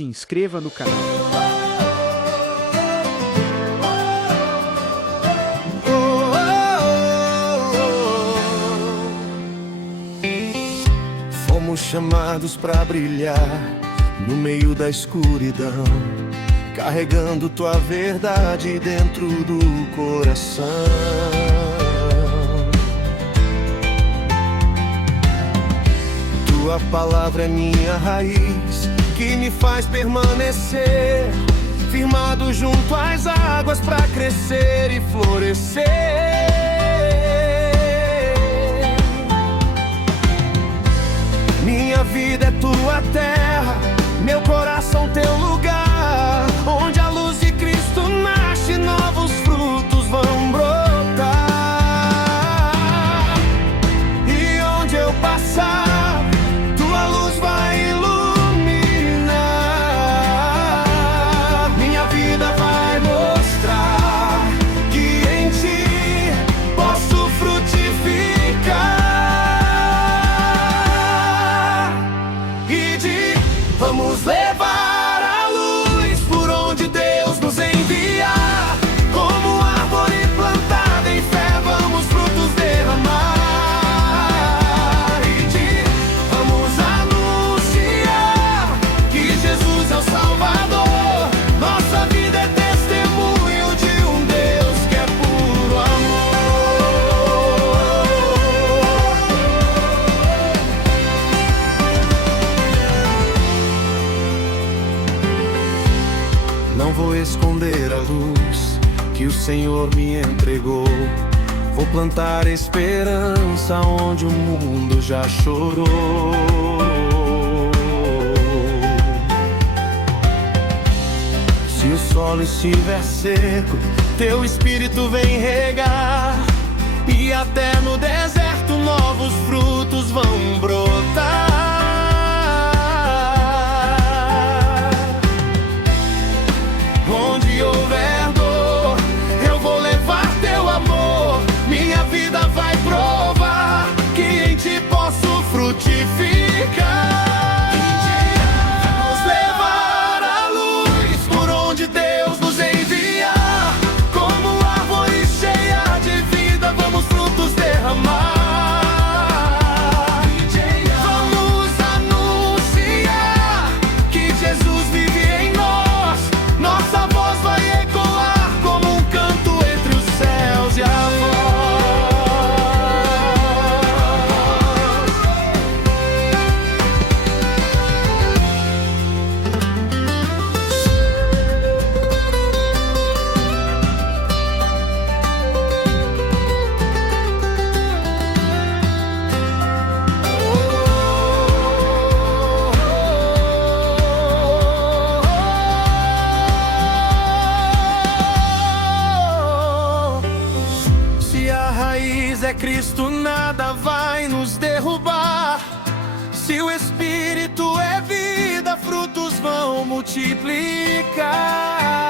se inscreva no canal. Fomos chamados para brilhar no meio da escuridão, carregando tua verdade dentro do coração. Tua palavra é minha raiz, que me faz permanecer firmado junto às águas para crescer e florescer. Minha vida é tua terra, meu coração teu lugar, onde a luz de Cristo nasce, novos frutos vão brotar. E onde eu passar, tua luz vai iluminar. Minha vida vai mostrar que em ti posso frutificar. E vamos levar a luz por onde Deus nos enviar. Como árvore plantada em fé, vamos frutos derramar. E vamos anunciar que Jesus é o Salvador. Nossa vida é testemunho de um Deus que é puro amor. Não vou esconder a luz que o Senhor me entregou. Vou plantar esperança onde o mundo já chorou. Se o solo estiver seco, teu espírito vem regar. E até no deserto novos frutos vão brotar. Onde houver dor, eu vou levar teu amor. Minha vida vai provar que em ti posso frutificar. Vamos levar a luz por onde Deus nos enviar. Como árvore cheia de vida, vamos frutos derramar. Vamos anunciar que Jesus vive em nós. Nossa voz vai ecoar como um canto entre os céus e a voz. Se a raiz é Cristo, nada vai nos derrubar. Se o Espírito é vida, frutos vão multiplicar.